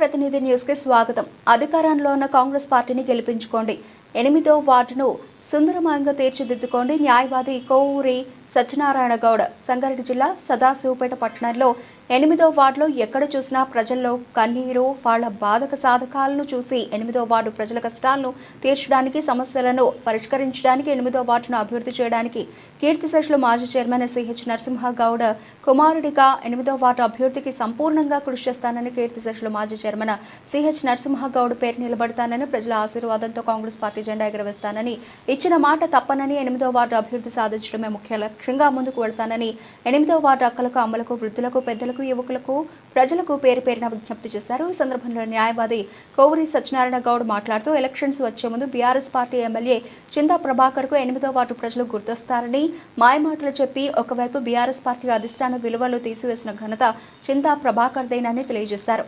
ప్రజాప్రతినిధి న్యూస్ కి స్వాగతం. అధికారంలో ఉన్న కాంగ్రెస్ పార్టీని గెలిపించుకోండి. 8వ వార్డును సుందరమయంగా తీర్చిదిద్దుకోండి. న్యాయవాది కోవూరి సత్యనారాయణ గౌడ్. సంగారెడ్డి జిల్లా సదాశివపేట పట్టణంలో 8వ వార్డులో ఎక్కడ చూసినా ప్రజల్లో కన్నీరు, వాళ్ల బాధక సాధకాలను చూసి 8వ వార్డు ప్రజల కష్టాలను తీర్చడానికి, సమస్యలను పరిష్కరించడానికి, 8వ వార్డును అభివృద్ధి చేయడానికి కీర్తిశేషులు మాజీ చైర్మన్ సిహెచ్ నరసింహ గౌడ్ కుమారుడిగా 8వ వార్డు అభివృద్ధికి సంపూర్ణంగా కృషి చేస్తానని కీర్తిశేషులు మాజీ చైర్మన్ సిహెచ్ నరసింహ గౌడ్ పేరు నిలబడతానని, ప్రజల ఆశీర్వాదంతో కాంగ్రెస్ పార్టీ జెండా ఎగరవేస్తానని, ఇచ్చిన మాట తప్పనని, 8వ వార్డు అభివృద్ధి సాధించడమే ముఖ్య లక్ష్యంగా ముందుకు వెళ్తానని 8వ వార్డు అక్కలకు, అమ్మలకు, వృద్ధులకు, పెద్దలకు, యువకులకు, ప్రజలకు పేరు పేరున విజ్ఞప్తి చేశారు. ఈ సందర్భంలో న్యాయవాది కోవూరి సత్యనారాయణ గౌడ్ మాట్లాడుతూ ఎలక్షన్స్ వచ్చే ముందు BRS party MLA Chinta Prabhakar కు 8వ వార్డు ప్రజలు గుర్తొస్తారని మాయమాటలు చెప్పి ఒకవైపు బీఆర్ఎస్ పార్టీ అధిష్టాన విలువలు తీసివేసిన ఘనత చింతా ప్రభాకర్దేనని తెలియజేశారు.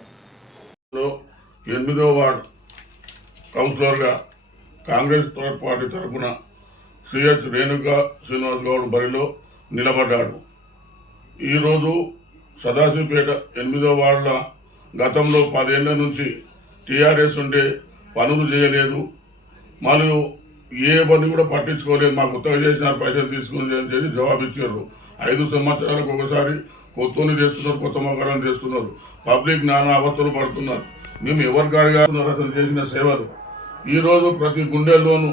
8వ వార్డు కౌన్సిలర్గా కాంగ్రెస్ పార్టీ తరఫున సిహెచ్ రేణుకా శ్రీనివాస్ గౌడ్ బరిలో నిలబడ్డాడు. ఈరోజు సదాశివపేట 8వ వార్డుల గతంలో 10 ఏళ్ల నుంచి టీఆర్ఎస్ ఉండే పనులు చేయలేదు, మరియు ఏ పని కూడా పట్టించుకోలేదు. మాకు కొత్తగా చేసిన పైసలు తీసుకుని అని చెప్పి జవాబు ఇచ్చారు. 5 సంవత్సరాలకు ఒకసారి కొత్తని చేస్తున్నారు, కొత్త మొక్కలను చేస్తున్నారు. పబ్లిక్ నానా అవస్థలు పడుతున్నారు. మేము ఎవరికి అడిగారు అతను చేసిన సేవలు. ఈరోజు ప్రతి గుండెల్లోనూ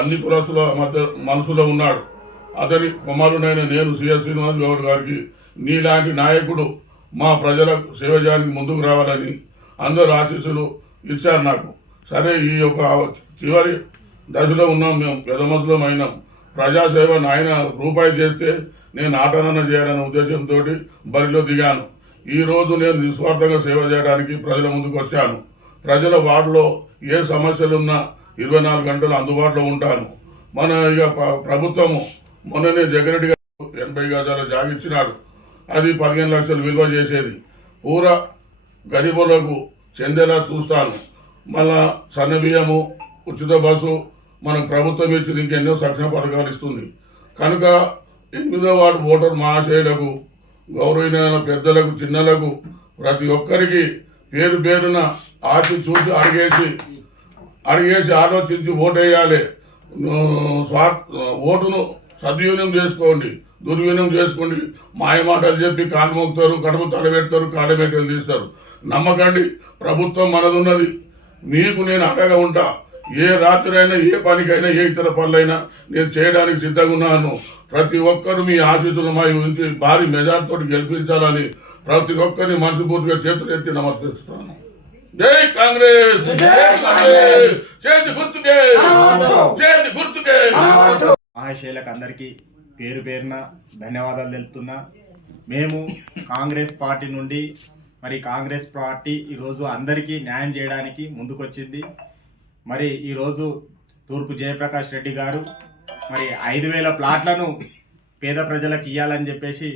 అన్ని కులస్తుల మధ్య మనసులో ఉన్నాడు. అతని కుమారుడైన నేను సిఎస్ శ్రీనివాస్ గౌడ్ గారికి నీలాంటి నాయకుడు మా ప్రజల సేవ చేయడానికి ముందుకు రావాలని అందరూ ఆశీస్సులు ఇచ్చారు నాకు. సరే, ఈ యొక్క చివరి దశలో ఉన్నాం. మేము పెద్ద మనసులో అయినాం. ప్రజాసేవ నాయన రూపాయి చేస్తే నేను ఆటనన్న చేయాలనే ఉద్దేశంతో బరిలో దిగాను. ఈ రోజు నేను నిస్వార్థంగా సేవ చేయడానికి ప్రజల ముందుకు వచ్చాను. ప్రజల వార్డులో ఏ సమస్యలున్నా 24 గంటలు అందుబాటులో ఉంటాను. మన ఇక ప్రభుత్వము మొన్ననే జగన్ గారు 80 గజాల జాగిచ్చినాడు. అది 15 లక్షలు విలువ చేసేది. పూరా గరీబులకు చెందేలా చూస్తాను. మళ్ళా సన్నబియ్యము, ఉచిత బస్సు మనకు ప్రభుత్వం ఇచ్చింది, ఇంకెన్నో సంక్షేమ పథకాలు ఇస్తుంది. కనుక 8వ వార్డు ఓటర్ మహాశయులకు, గౌరవనీయులైన పెద్దలకు, చిన్నలకు, ప్రతి ఒక్కరికి పేరు పేరున ఆచి చూసి అడిగేసి ఆలోచించి ఓటేయాలి. ఓటును సద్వినియోగం చేసుకోండి, దుర్వినియోగం చేసుకోండి. మాయమాటలు చెప్పి కాలు మోగుతారు, కడుపు తలబెడతారు, కాళ్ళమెట్టలు తీస్తారు. నమ్మకండి, ప్రభుత్వం మనదున్నది. మీకు నేను అండగా ఉంటా. ఏ రాత్రైనా, ఏ పనికైనా, ఏ ఇతర పనులైనా నేను చేయడానికి సిద్ధంగా ఉన్నాను. ప్రతి ఒక్కరు మీ ఆశీస్సులు మా గురించి భారీ మెజార్టీతో గెలిపించాలని ప్రతి ఒక్కరిని మనస్ఫూర్తిగా చేతులు ఎత్తి నమస్కరిస్తున్నాను. జై కాంగ్రెస్, జై కాంగ్రెస్, చేతి గుర్తుకే, చేతి గుర్తుకే. మహాశైలకు అందరికీ పేరు పేరున ధన్యవాదాలు తెలుపుతున్నా. మేము కాంగ్రెస్ పార్టీ నుండి కాంగ్రెస్ పార్టీ ఈరోజు అందరికీ న్యాయం చేయడానికి ముందుకొచ్చింది. ఈరోజు తూర్పు జయప్రకాష్ రెడ్డి గారు 5,000 ప్లాట్లను పేద ప్రజలకు ఇవ్వాలని చెప్పేసి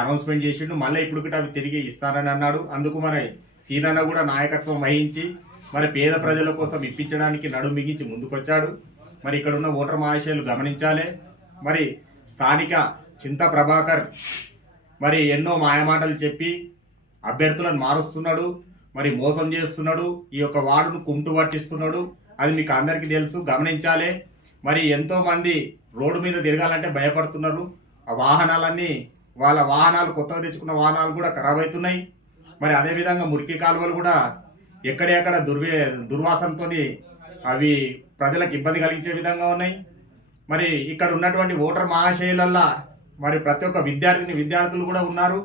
అనౌన్స్మెంట్ చేసిండు. మళ్ళీ ఇప్పుడు అవి తిరిగి ఇస్తానని అన్నాడు. అందుకు సీనన్న కూడా నాయకత్వం వహించి పేద ప్రజల కోసం ఇప్పించడానికి నడుం బిగించి ముందుకొచ్చాడు. ఇక్కడ ఉన్న ఓటర్ మహాశయులు గమనించాలి. స్థానిక చింతా ప్రభాకర్ ఎన్నో మాయమాటలు చెప్పి అభ్యర్థులను మారుస్తున్నాడు, మోసం చేస్తున్నాడు, ఈ యొక్క వార్డును కుంటు పట్టిస్తున్నాడు. అది మీకు అందరికీ తెలుసు, గమనించాలి. ఎంతో మంది రోడ్డు మీద తిరగాలంటే భయపడుతున్నారు. ఆ వాహనాలన్నీ, వాళ్ళ వాహనాలు కొత్తగా తెచ్చుకున్న వాహనాలు కూడా ఖరాబ్ అవుతున్నాయి. అదేవిధంగా మురికి కాలువలు కూడా ఎక్కడెక్కడ దుర్వాసనతో అవి ప్రజలకు ఇబ్బంది కలిగించే విధంగా ఉన్నాయి. ఇక్కడ ఉన్నటువంటి ఓటర్ మహాశయులల్లా ప్రతి ఒక్క విద్యార్థులు కూడా ఉన్నారు.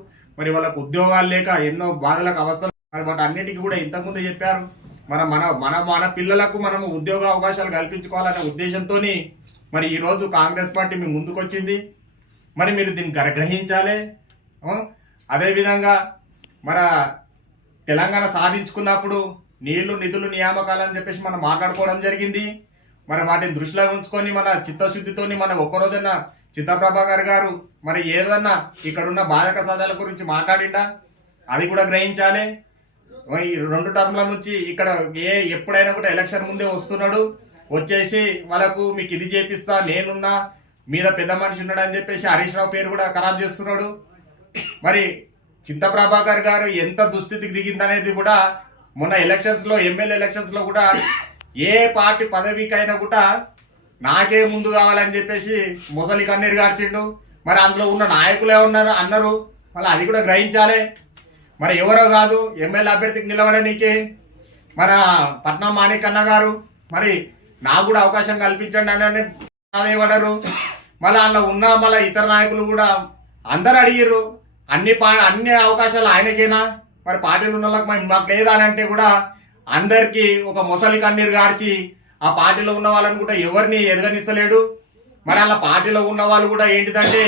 వాళ్ళకు ఉద్యోగాలు లేక ఎన్నో బాధలకు అవస్థలు. వాటి అన్నిటికీ కూడా ఇంతకుముందు చెప్పారు. మన పిల్లలకు మనము ఉద్యోగ అవకాశాలు కల్పించుకోవాలనే ఉద్దేశంతో ఈరోజు కాంగ్రెస్ పార్టీ మీ ముందుకొచ్చింది. మీరు దీన్ని గ్రహించాలి. అదేవిధంగా తెలంగాణ సాధించుకున్నప్పుడు నీళ్లు, నిధులు, నియామకాలని చెప్పేసి మనం మాట్లాడుకోవడం జరిగింది. వాటిని దృష్టిలో ఉంచుకొని చిత్తశుద్ధితో ఒక్కరోజన్నా చింతా ప్రభాకర్ గారు ఏదన్నా ఇక్కడున్న బాధక సాధాల గురించి మాట్లాడిండా, అది కూడా గ్రహించాలి. ఈ 2 టర్మ్ల నుంచి ఇక్కడ ఎప్పుడైనా కూడా ఎలక్షన్ ముందే వస్తున్నాడు. వచ్చేసి వాళ్ళకు మీకు ఇది చేపిస్తా, నేనున్నా, మీద పెద్ద మనిషి ఉన్నాడు అని చెప్పేసి హరీష్ రావు పేరు కూడా ఖరాబ్ చేస్తున్నాడు. చింత ప్రభాకర్ గారు ఎంత దుస్థితికి దిగిందనేది కూడా మొన్న ఎలక్షన్స్ లో ఎమ్మెల్యే ఎలక్షన్స్ లో కూడా ఏ పార్టీ పదవికైనా కూడా నాకే ముందు కావాలని చెప్పేసి ముసలి కన్నీరు గార్చిండు. మరి అందులో ఉన్న నాయకులు ఏమన్నారు అన్నారు, మళ్ళీ అది కూడా గ్రహించాలి. మరి ఎవరో కాదు ఎమ్మెల్యే అభ్యర్థికి నిలబడనీకి మన పట్నం మాణికన్న గారు మరి నాకు కూడా అవకాశం కల్పించండి అని అదేమన్నారు. మళ్ళీ అందులో ఉన్న మళ్ళీ ఇతర నాయకులు కూడా అందరు అడిగిర్రు అన్ని అవకాశాలు ఆయనకేనా, మరి పార్టీలు ఉన్న వాళ్ళకి మాకు లేదా అని అంటే కూడా అందరికీ ఒక ముసలి కన్నీరు గార్చి ఆ పార్టీలో ఉన్న వాళ్ళని కూడా ఎవరిని ఎదగనిస్తలేడు. మరి అలా పార్టీలో ఉన్న వాళ్ళు కూడా ఏంటిదంటే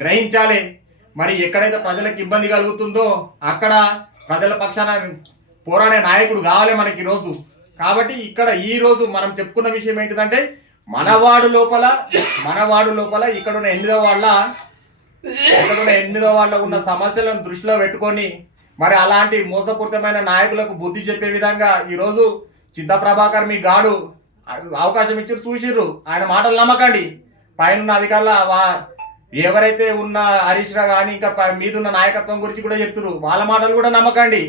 గ్రహించాలి. మరి ఎక్కడైతే ప్రజలకు ఇబ్బంది కలుగుతుందో అక్కడ ప్రజల పక్షాన పోరాడే నాయకుడు కావాలి మనకి ఈరోజు. కాబట్టి ఇక్కడ ఈ రోజు మనం చెప్పుకున్న విషయం ఏంటిదంటే మనవాడు లోపల ఇక్కడ ఉన్న ఎనిమిదో వాళ్ళ ఉన్న సమస్యలను దృష్టిలో పెట్టుకొని మరి అలాంటి మోసపూరితమైన నాయకులకు బుద్ధి చెప్పే విధంగా ఈరోజు చింత ప్రభాకర్ మీ గాడు అవకాశం ఇచ్చారు, చూసిర్రు. ఆయన మాటలు నమ్మకండి. పైన అధికారుల ఎవరైతే ఉన్న హరీష్ రావు కానీ ఇంకా మీదున్న నాయకత్వం గురించి కూడా చెప్తున్నారు, వాళ్ళ మాటలు కూడా నమ్మకండి.